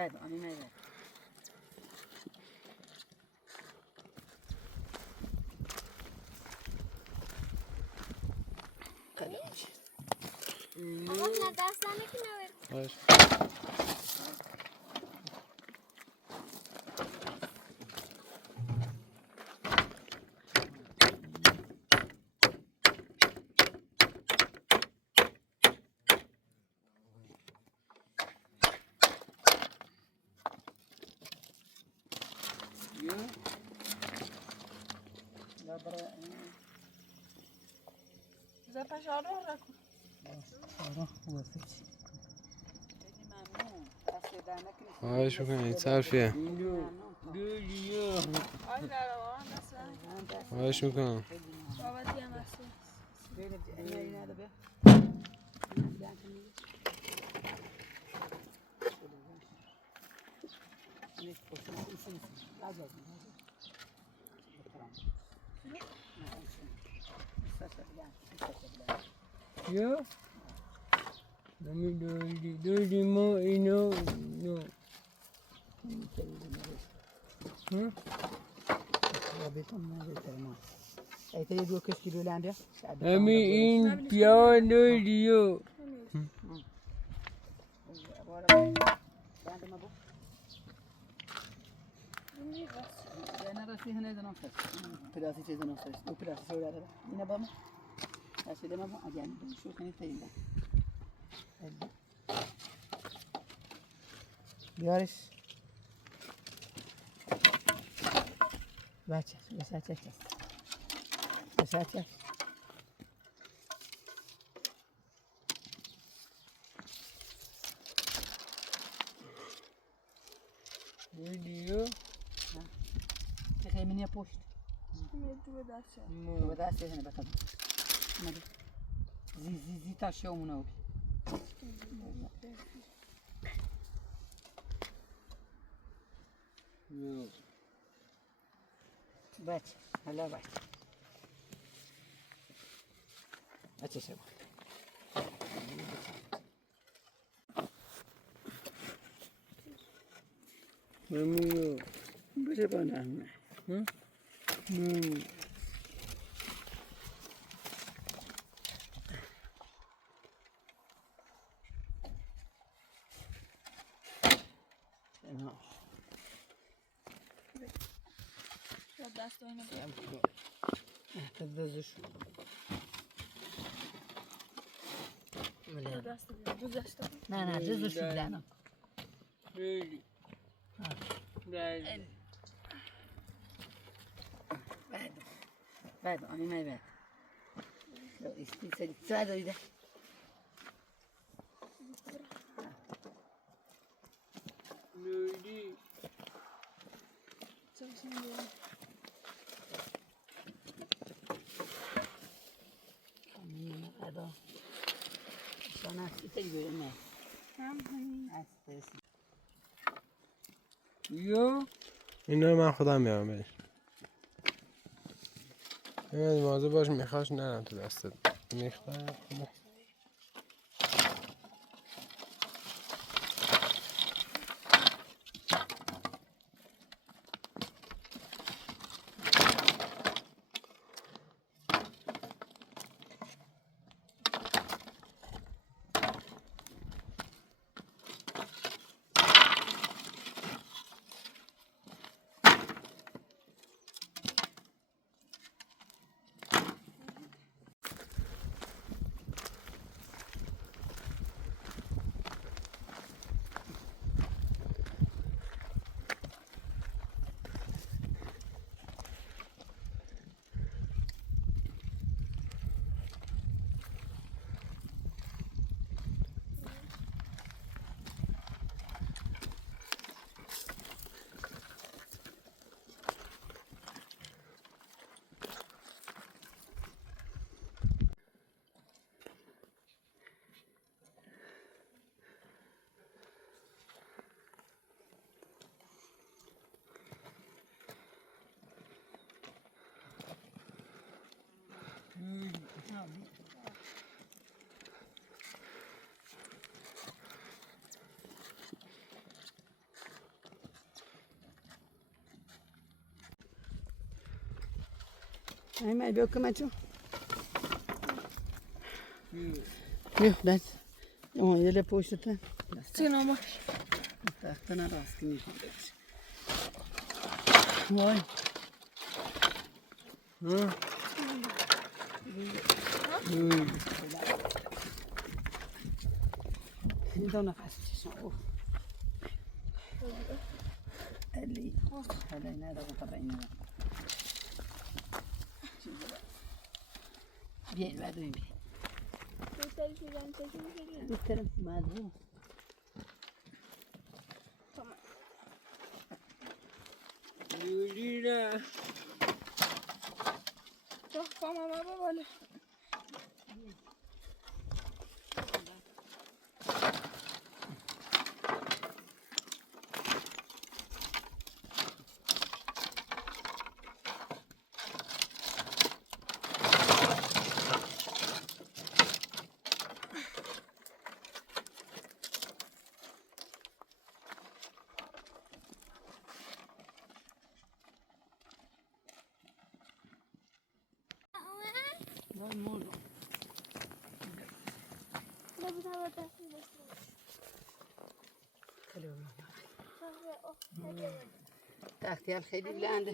بعد آنی میاد. آقا نه دست نکنه. باش. زپاش آرو رکن. آرو خوبه فیچ. خواهش میکنم صرفیه. خواهش میکنم. یا نمیدونی ما اینو نو همین این پیانو لیو پلاسی چیز نمی‌خواد. دو پلاسی شو داره. اینا بام. اصلا ما اگر شو کنیم خیلی. بیارش. بچه، بساته. ویدیو. خیلی پشت. دو دسته. دو دسته هنه بکن. زی تاشه اونو. بچه، حالا بچه شما. ممنون. بچه بانم. دست اینو دزش. نه دزش نه. بعد آنی میاد. استیسه سر دایده. نوری. یو اینو من خودم میارم بهش. این مازه باش میخواش نرم تو دستت. میخواه. Hemen bir okuma çu. Yok ders. Ama yele poşete. Sen ama. Tahtına rastgele. Vay. Hı. Şimdi ona kaçmışsın. Oh. Eli. Hele nerede bu tabağı ne? Şimdi bir ver duyayım bir. Göster şuradan çekin. Bitirim. Madem. Tamam. Yürüyle. Çok tamam baba böyle. Vay mor. Ne bu tarafa da. Kalıyorum. Oh. Tahtiyal خیلی بلنده.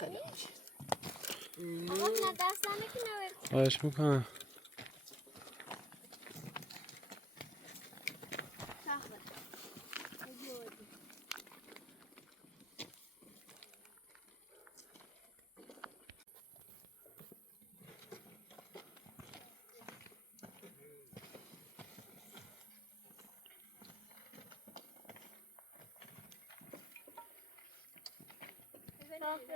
قلمش. Ama ne derslerine ki ne ver? خواهش میکنم. Tahmin.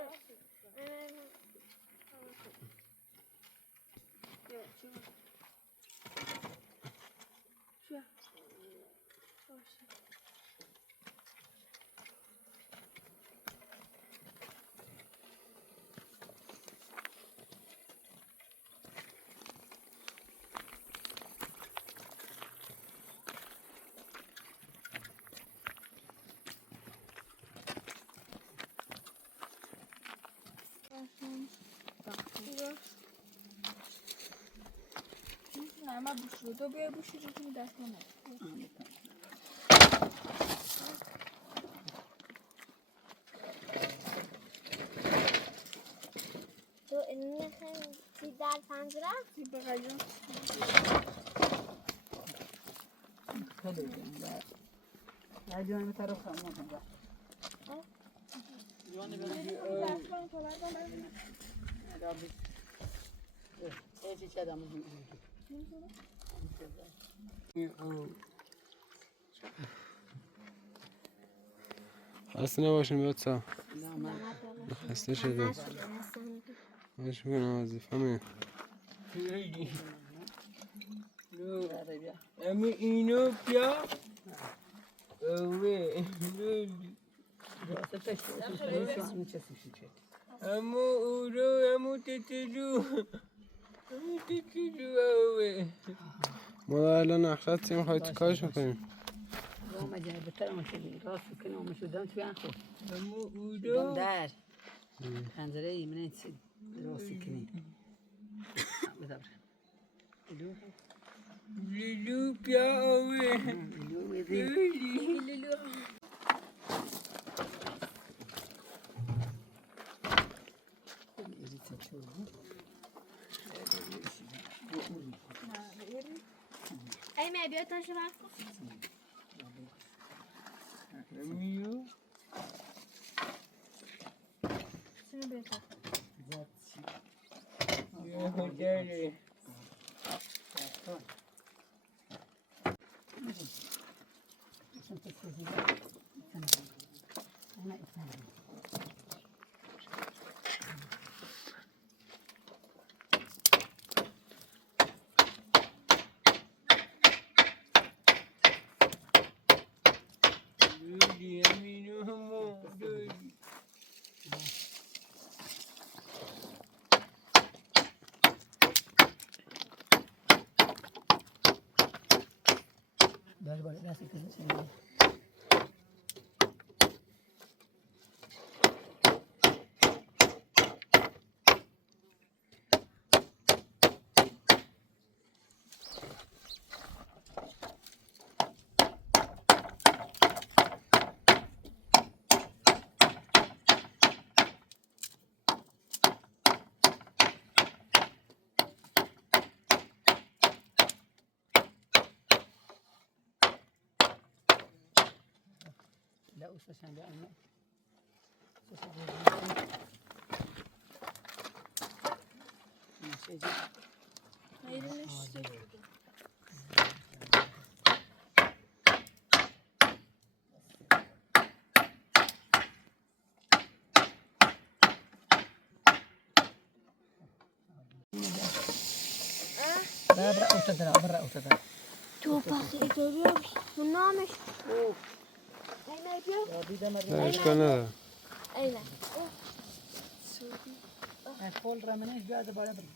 نه من بوشو دو بیا بوشو رو کنی دست منه تو این خیلی در پنجره تی بغیرون خیلی بلنده. نه جوانی طرف هم نکنه. جوانی بلنده. دست کنم تو بردم رابط. چه آدم بود؟ خسته نباشین بچه. نه من. خسته شدم. خواهش میکنم وظیفه‌مه. امی اینو بیا اوه امو اورو امو تتلو اوه ما الان نخلت تیم خواهی تو کارش میکنیم. ما جنب بترم شدیم راست کنم و شدم توی آنخو. امو شدم اورو در. خنجره ایمنه چی راست کنی. بدار. لیلو بیا اوه لیلو ای می بیا تاشه برخوا امیو شنو بیا یا هدره لیلی امینو همو لیلی داری باید دستی کنی چی؟ لا وشوشان بأنا برا أوتدرا تو پس ایتالیا اون نامش اینه بیا اشکال نداره اینه فول رمنش بیاد بالا بریم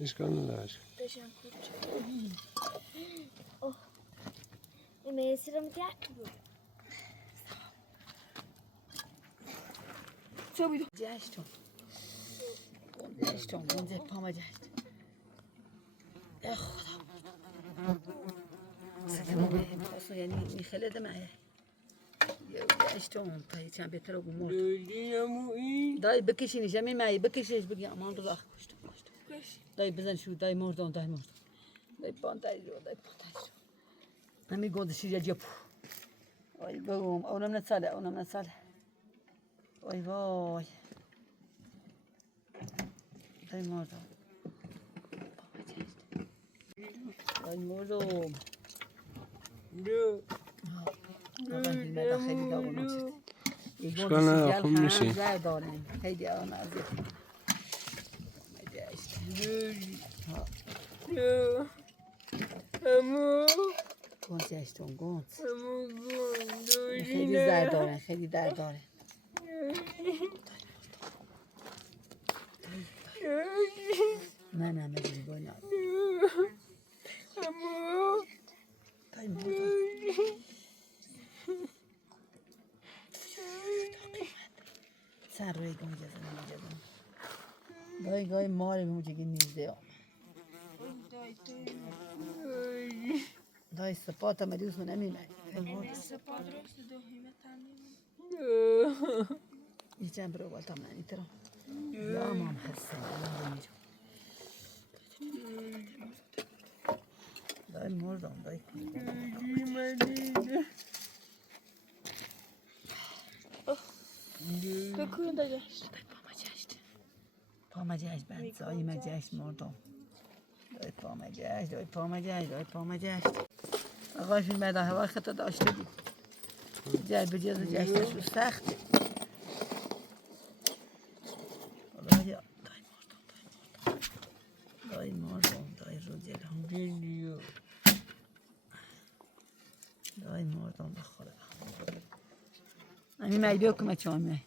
اشکال نداره داشتم کوچه این میسیرم تیک بود چه بیدو جشتون گنده پاما جشت ای خدا ستمو بخواستو یعنی میخلده معه یه جشتون پایی چند بهتر اگو مرد دای بکشینیش همین معه بکشینیش بگی امان رو داخل کشتم دای بزن شو دای مردم دای پانتایی رو همین گندشی یا جپو وای بگم اونم نساله وای وای دای مردم خیلی داغونه شد اشکال نداره خوب میشی خیلی آن عزیز گنج جشتون گنج خیلی درد داره من همه دیگه نه دای مردم سر روی گنج زنم دای گای ماری موجگی نیزده دای سپات مریوز من نمیمه یکم برو بالتم ننی ترم یا مام هستم دای مردم دای بکن داشت پاما جشت بند زایی ما جشت مردم دای پاما جشت آقای فیلم بعد هوا خطا داشته دید جای بجاز جشتش رو سخته خدایا دای مردم دای رو جلهم دای مردم بخوره همین میلیو کمه چون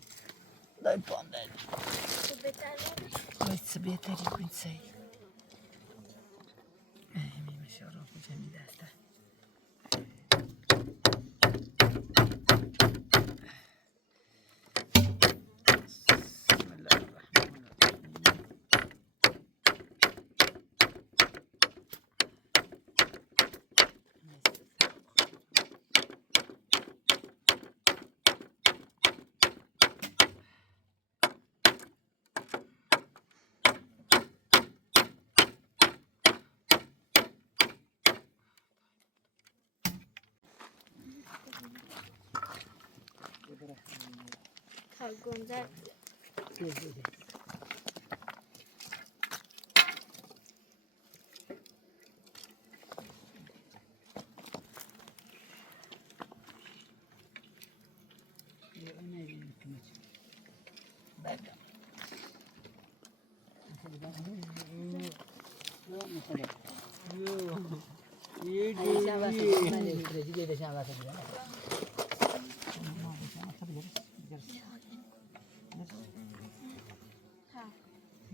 دای پام دای باید بهتری کن سی همین مشارا کجا می دسته بسم الله الرحمن الرحیم تا گنده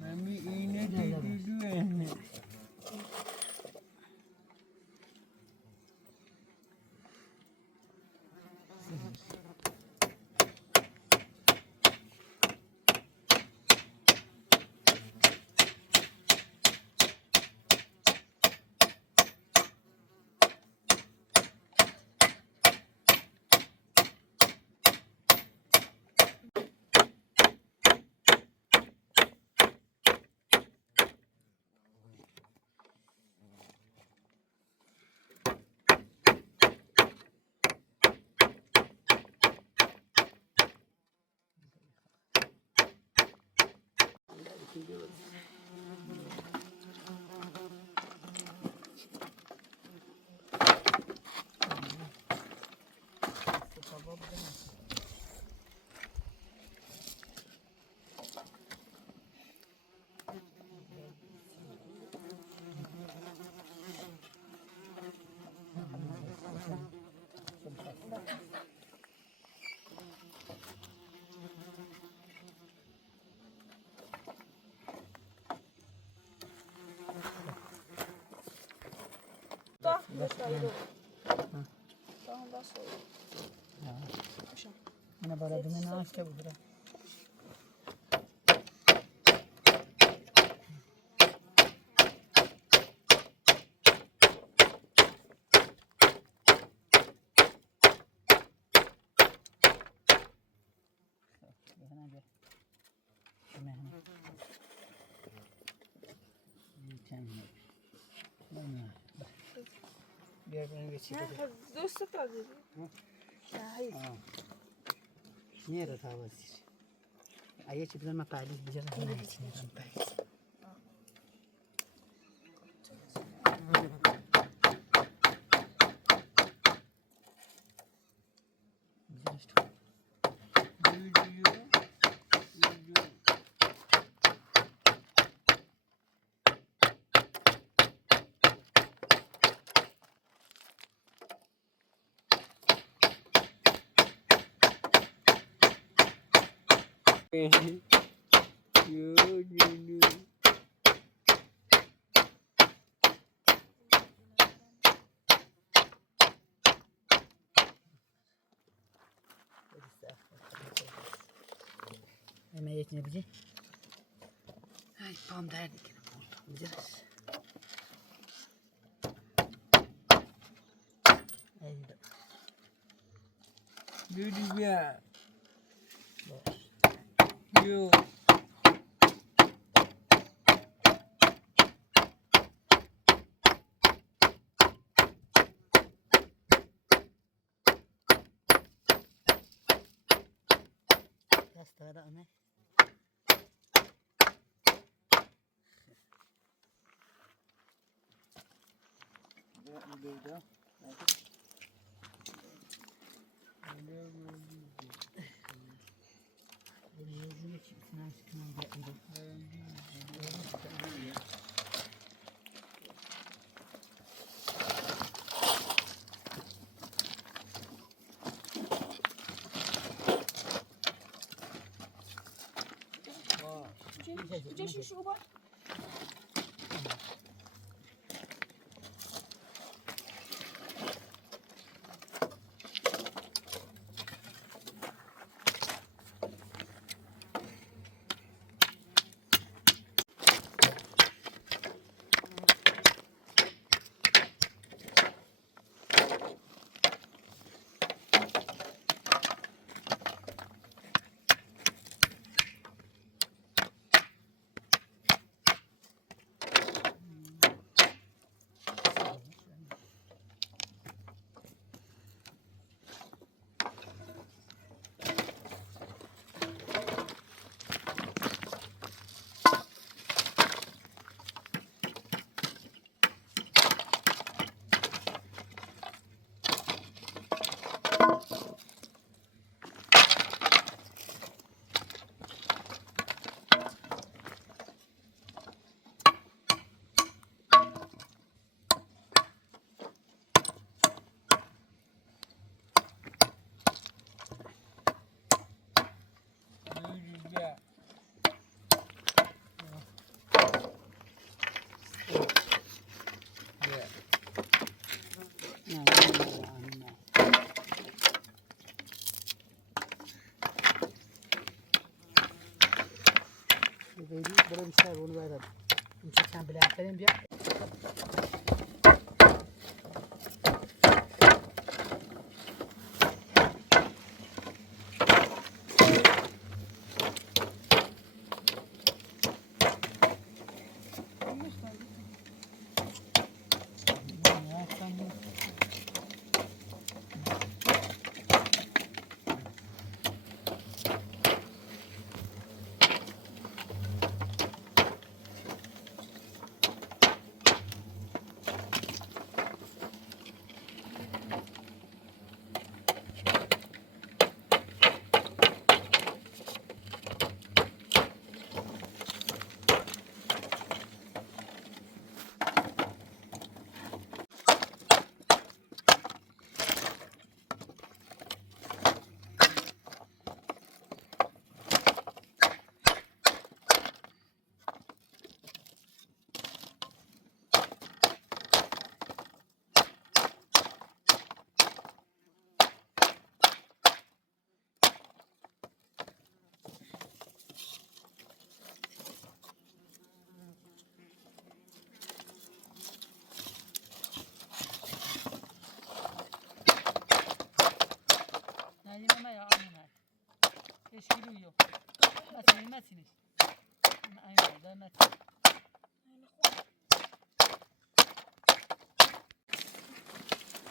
Mami ini dua-dua. Bana bara dümen ağaçta bu bura. Biar ben geçeyim. دوست داری؟ Niye de tavasır? Ayı çıkıyor ama paylaş bir yere ne için paylaş. Güzel işte. Hemen yetine bici. Ay pam derdik yine buldum. Güzel. Eydi. Yürü ya. Boş. Yo. Yastığa da ne? Gdzie się śruba?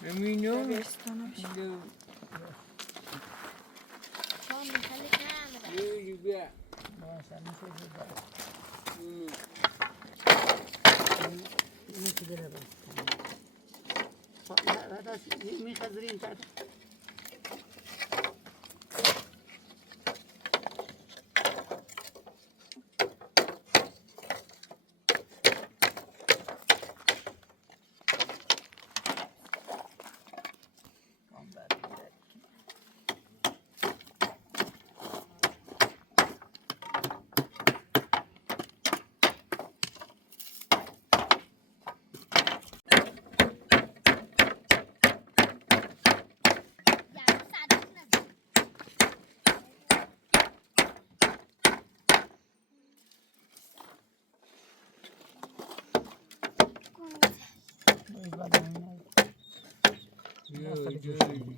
Emino. دبیرستانم شد. No. چون میخوایی کم Yürü be. باشه میشه جدا Bunu. اینو که داره باز بعد میخزرین تا Yürü, yürü.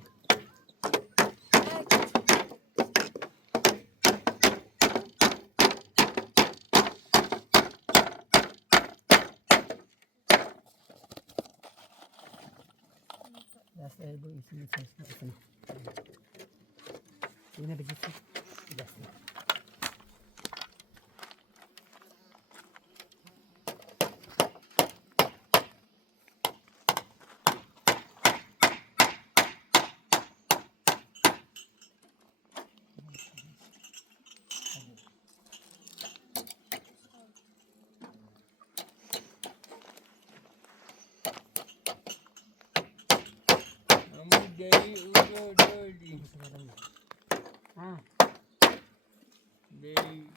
دست ای بوی چیزی چشم اینه بگید دست Ama deli ulo deli. ها Deli.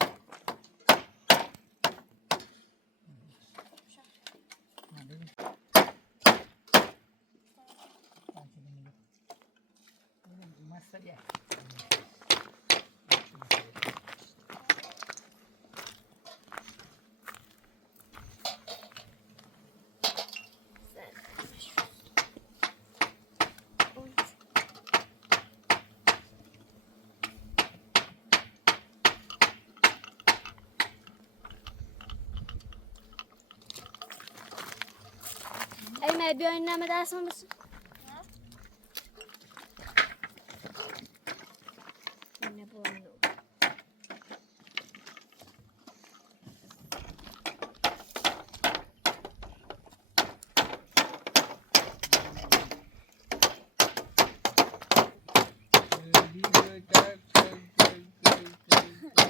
مسئله ای ما بیاین نمه دستم بسن اینه بایلو Deli de tak tak tak tak tak.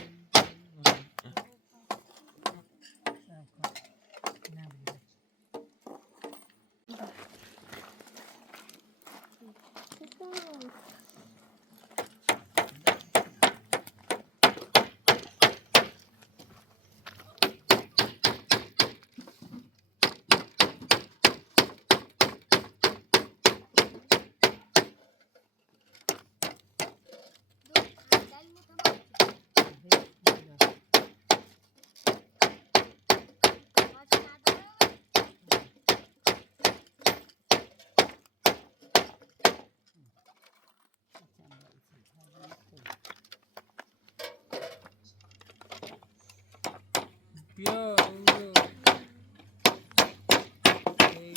Bia ulo. Deli. Deli.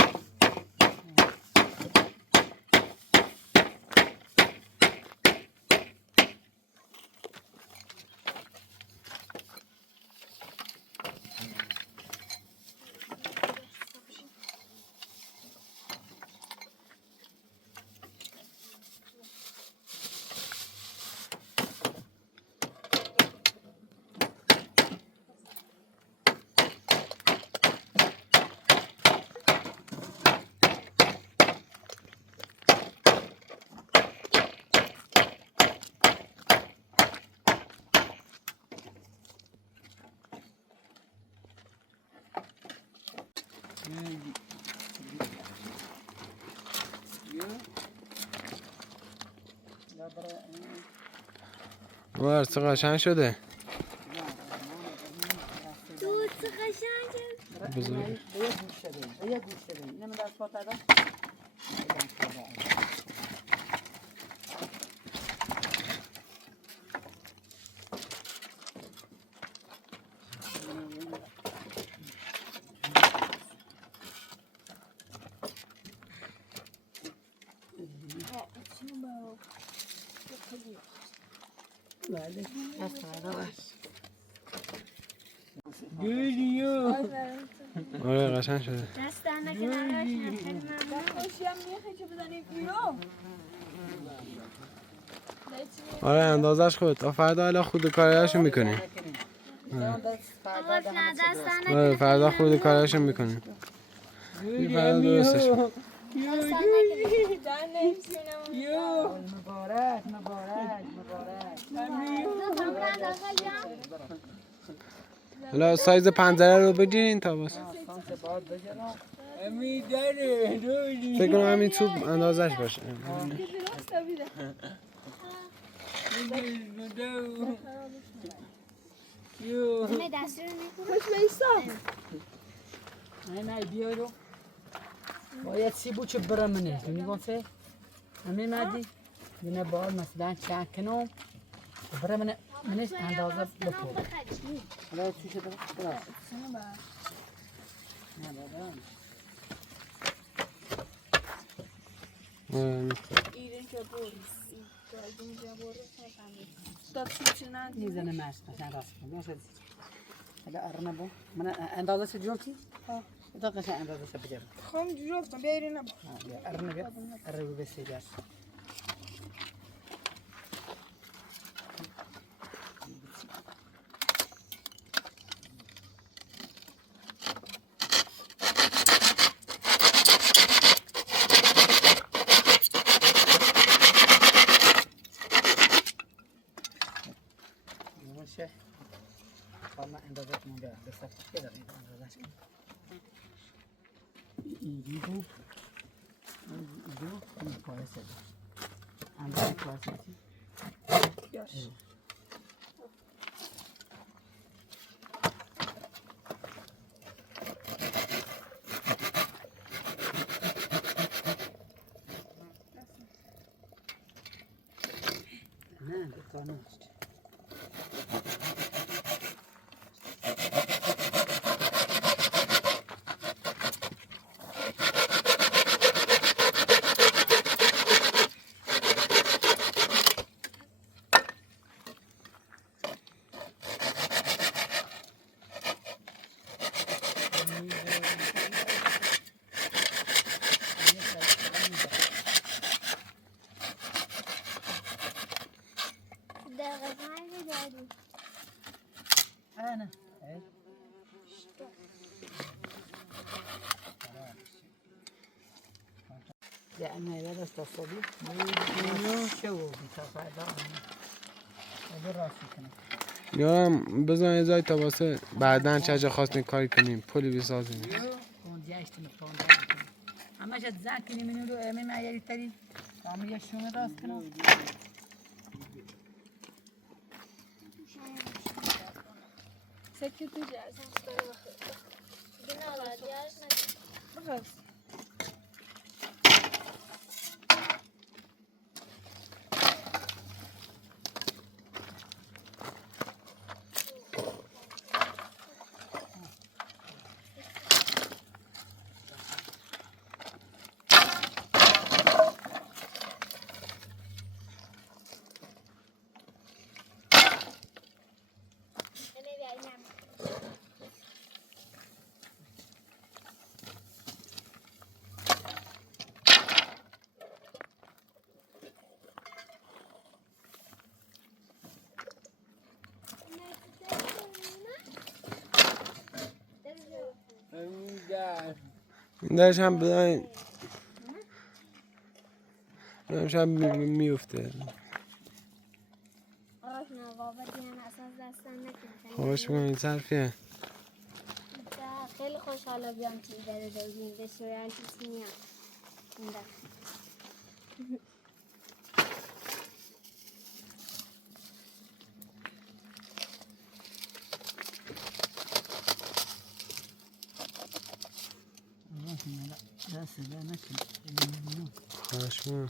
Ya. عمر چه قشنگ شده تو چه قشنگه بزرگ به یک گوشه بین به یک گوشه بین اینه من دست پات دادم بله گلیو آره قشنگ شده. دست در نکنه نراش خیلی ممنون. خوشی هم میخوای که بزنیم بیرون. آره اندازش خود تا فردا الان خود کاریاشو میکنیم. آقا نه دست در آره نکنه. فردا خود کاریاشو میکنیم. فردا درستش. دست در نکنه. در نمیتونم. مبارک مبارک مبارک حالا سایز پنجره رو بگیرین تا باز. امی داره دولی فکر کنم همین توپ اندازش باشه. همه دستی رو میکنم. خوش بیستا. نه بیای رو باید سی بوچه برمنه نگاه سه همین مادی دیگه بار مثلا چند کنم برمنه منش اندازه بپور حالا چی شده خلاص نه بابا ایران که بوریس. اینجا بوریس نفهمید. داد چی نه؟ میزنه ماش عشان راس ماشي هذا ارنبو من اندازه جوتي اه دقيقه عشان اندازه بجرب خم جفتم بیا ایران نبا. ارنب بس جاس ماشي قام اندازه مونده بس كده اندازه يجيبوا يجيبوا كويسه عندنا كويسه Yaş. نه دکانه است دقیقه 5 رو داریم. انا لأن هذا استصدي شو بتصعد هذا راسي كنا یارم بزن یه جای تا واسه بعداً چه جا خواستین کاری کنیم پلی بسازیم. اون جاست مطمئن اما شد ذاكني من يقولوا من ما يري تري عم يشون راس كنا Seki tutacağız. Binalar diğer Bakarız. امی در این درش هم بزن همش هم میفته. آشنا بابا دیگه اساس دستم نکنه. خوش میکنم این صرفیه. خیلی خوشحالا بیام توی داره دوزین به شویان کسی میام. این دفعه. لا سلامك خوش میکنم.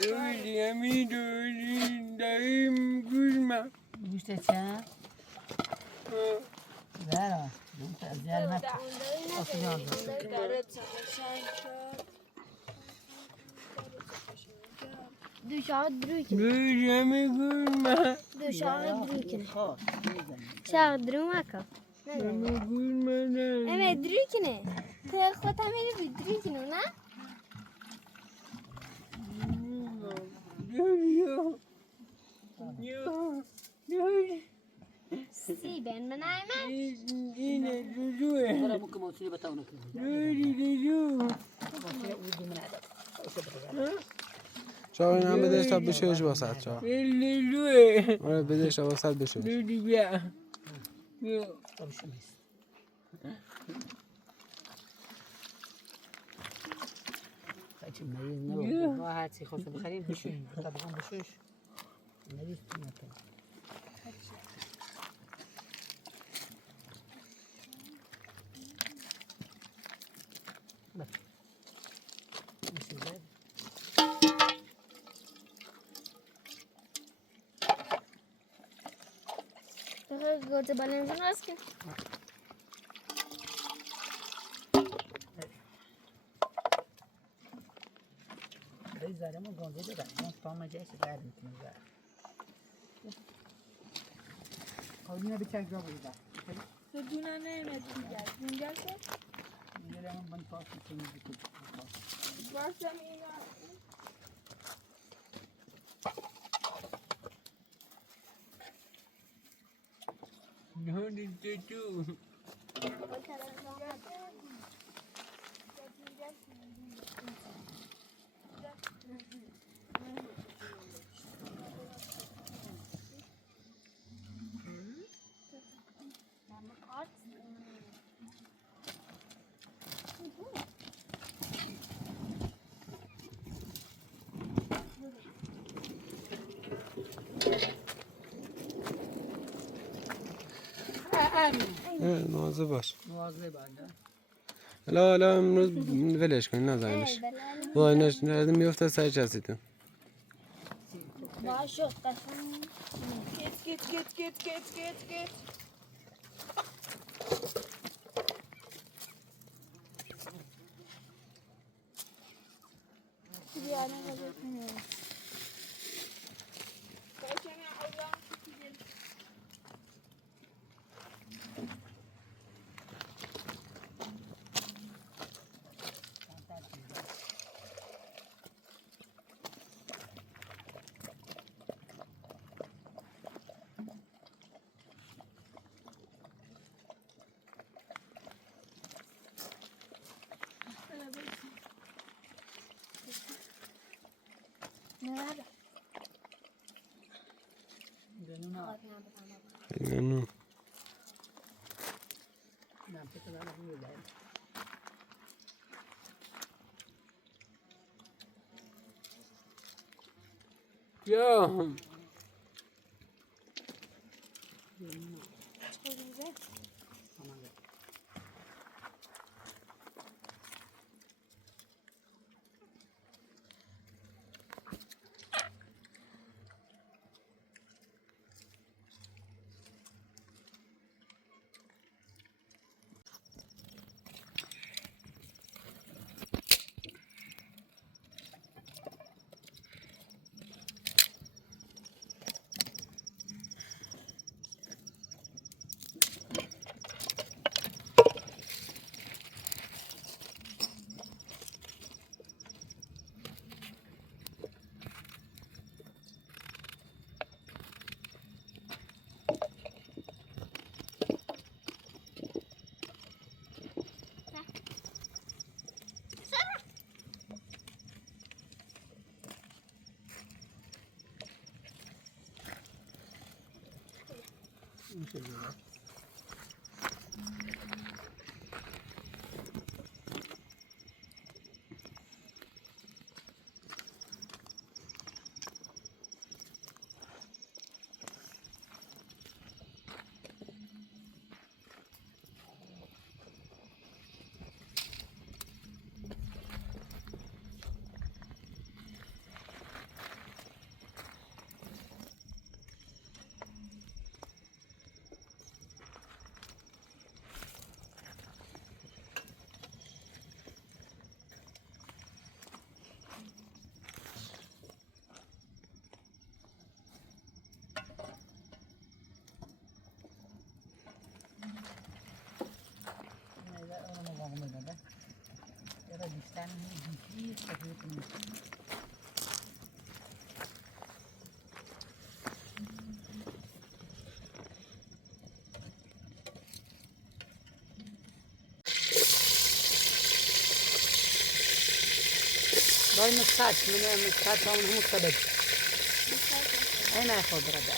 دویدیم دویدیم داریم گوشم گوشت چند؟ زهرا گوشت از زهر نکن آسیان Duşağı druken. دویدیم گوشم Duşağı druken. Duşağı drumaka. گوشم Evet drukene. Kı khotameli bir drukene ne? Si ben menayme. ترى ممكن موصلي بتاعنا كده ودي من عدد چا این هم بدهش تا بشوش واسد چا آره بدهش تا واسد بشوش طب شو بس خايف المريض نبغى واحد سيخوف الخليل بشوش طبعا بشوش المريض تمام بس مش زاد Kı gote balenzen aske. ده زارمو گنده ده من طعم جاش بعد يمكن زار قولنا بتاعك جابوا ده دونه نمیاد دیگر اینجا شد يلا من بنفاس تسوي بكل واسم اینا نازه باش مواظب بعد لا امروز ولش کنی نزنیمش واینش نردم میفته سر چسیدم Başok kaşın. Git. Diğerine bakmıyorum. Kaçana Allah'ım şükür. Ne var? جنونا ممنون نعم تكلم أنا من البعيد یا tamam مش اللي داي مسكات من مسكات هم السبب أين ياخذ ربع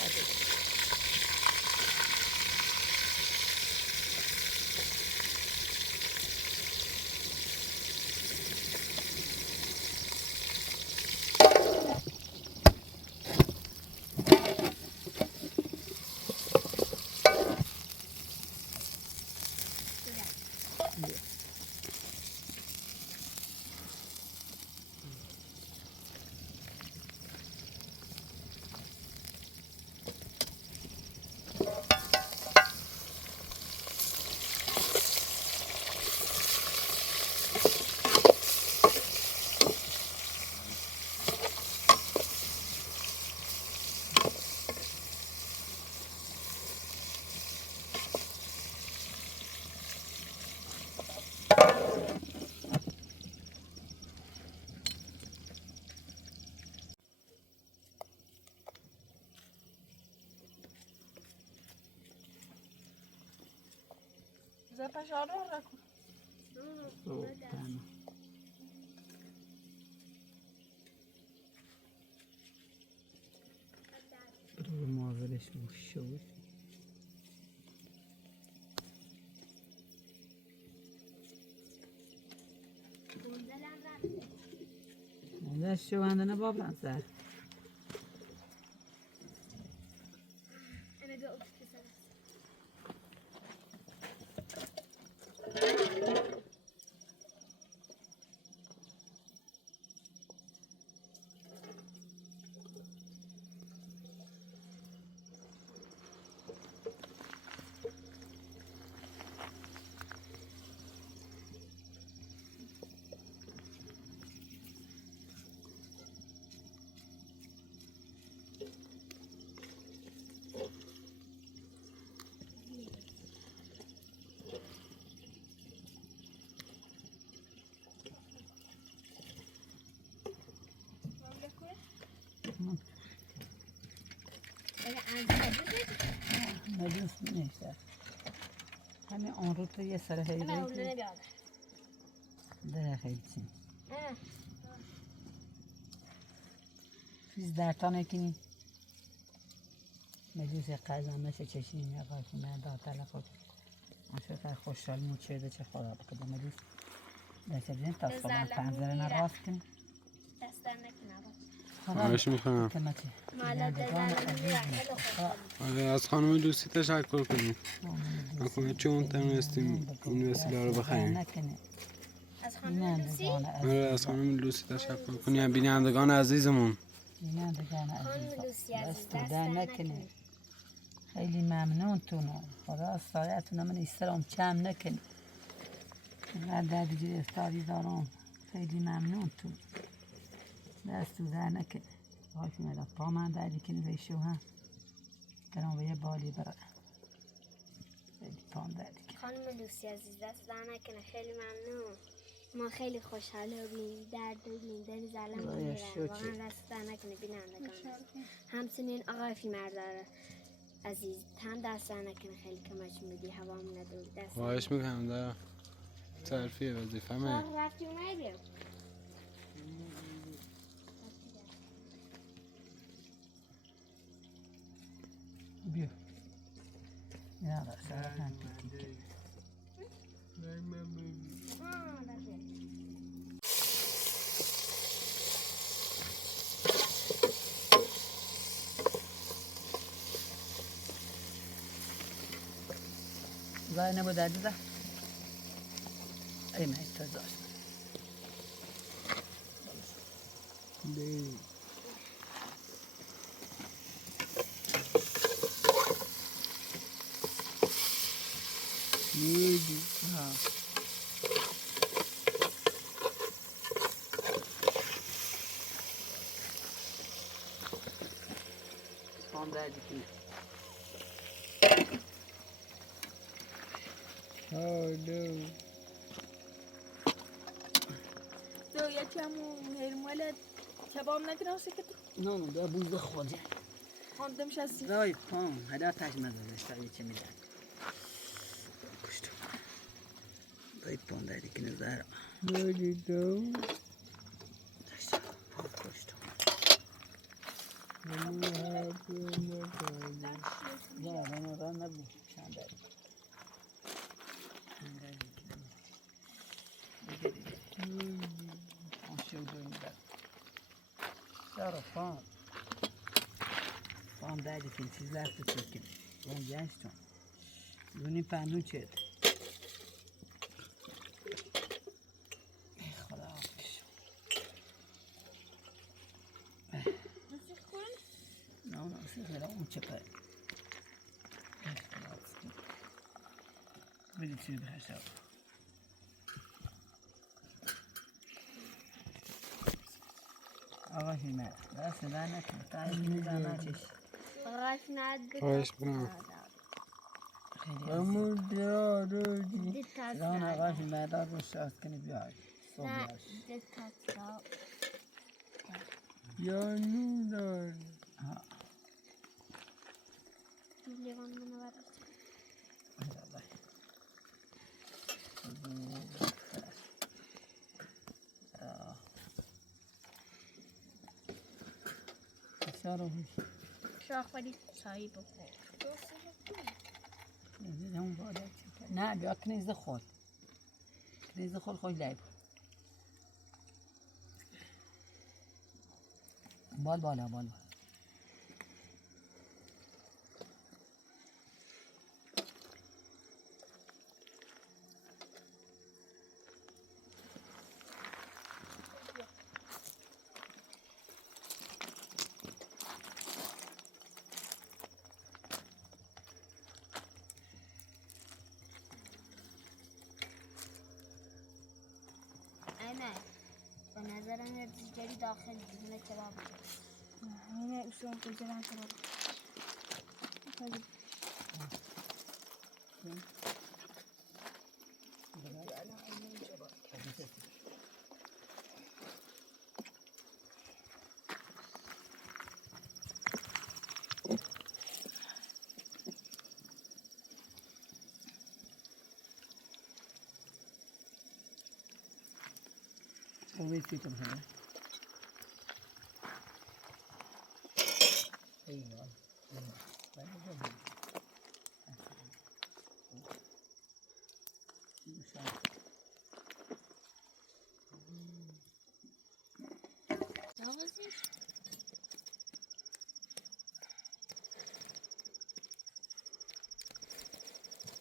زپشار رو رکن رو مازلش مشوش مازلش شو عندنا باب رنسر مدرس نمیشه همین آن رو تو یه سر هیدایی ده خیلی چی فیز در تا نکنی مدرس قزمش چشیم یا قاکی من دا تلفت آنشو که خوشحال موچه چه خدا بکده مدرس دسته بزنی تا صبح پنزره نراست کنی دست نکنم خواهش میکنم از خانم لوسی تشکر کنیم نکنه چون تونستیم این وسیله رو بخریم از خانم لوسی؟ از خانم لوسی تشکر کنیم بینندگان عزیزمون بینندگان خانم لوسی عزیز دست نکنه خیلی ممنونتونم خدا سایتون من ایسترام کم نکنی اینقدر در دیگه افتاری دارم خیلی ممنونتون دست در نکنه باید میدم پا من دردی کنی بیشو هم گرام به یه بالی برای خیلی پام دردی کنی خانم لوسی عزیز دست در نکنه خیلی ممنون ما خیلی خوشحال بودیم درد بودیم دل زلم بودیم واقعا دست در نکنه بینندگان همچنین آقای فیمردار عزیز هم دست در نکنه خیلی کمک میدی هوامون نداری دست خواهش میکنم در صرفی وظیفه من رفتی اونایی بیام بیا یا سر هم پیتی که زای نبود عزیزه ای من اتزاش میدی پام دردی کنی Oh no. تو یکم هرمال کباب نکنه که تو نه ده بوز خواجه خواندم شستی دای پام هدا تجمد داشته چه میدن کشتم دای پام داری که نظر داری دو داشته پام کشتم یا من نبود چند داری چرا پام داری که چیز لفت تو کنی اون جنستون دونی پندون چه خدا حافظ نه سیخ اون چه پای بدید چیز بخشم آقا شیمه دست در نکن تا این در نچش آقا شناد خواهش کنم امون دارودی زمان آقا شیمه دار رو شاست کنی بیای نه صبح دتا یا نون داری لیوان منو برد چرا شاخ ولی چایی بخور همون باید نه بیا کنیز خود کنیز خود خوش لعب بالا نه به نظرم یه دیگری داخل دیگه کباب اینه اصلا کجا کباب ويت فيكم هنا ايوه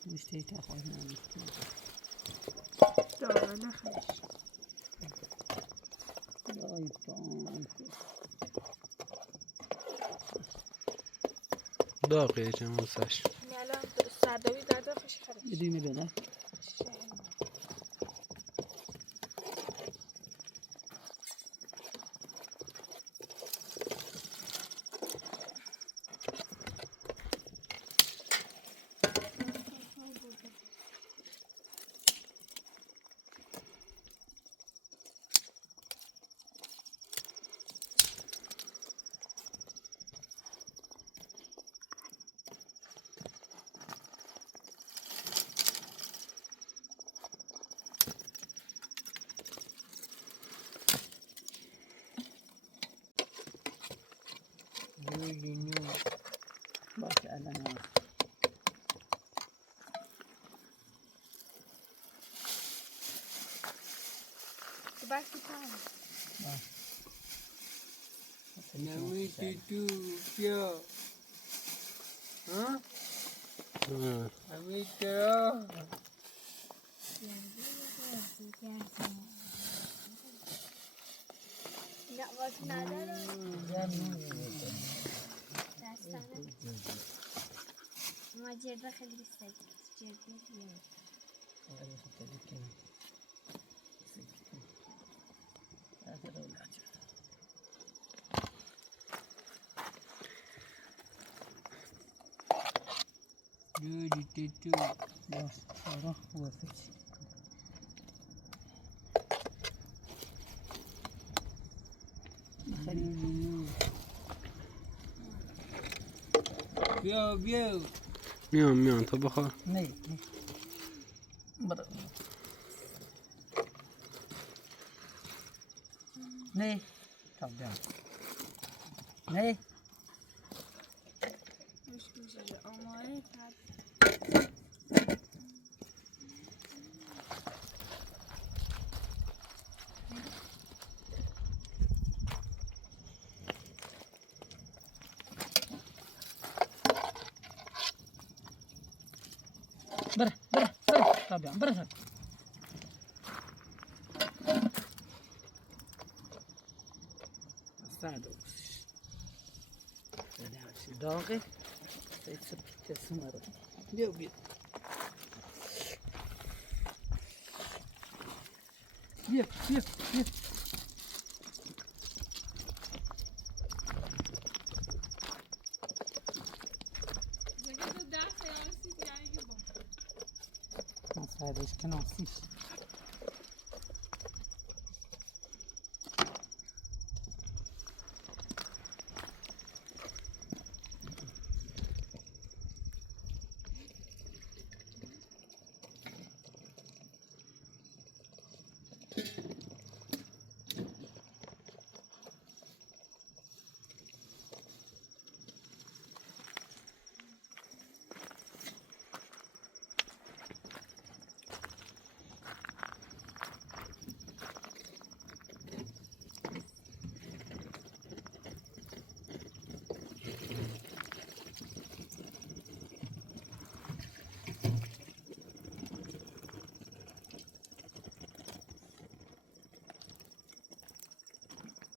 مشتری تاخذ نعمل داره نخش دای پام داغه جمعوسش الان سردابی در داخلش خرش یه دیمه بده باشه الان بس تمام نمیتی تو بیا ها؟ نمیترا نه واسه نداره دستانه ما جربه خیلی بیست جربه بیاره دوری تو باش آره واسه خیلی بیا بیا میام تا بخور. نه برو نه تا بیا نه آماره برو تا بیا برو Zagros. Vedete, doghe, senza picche sumaro. Dio bia. Bia. Não sai, desde que não assiste.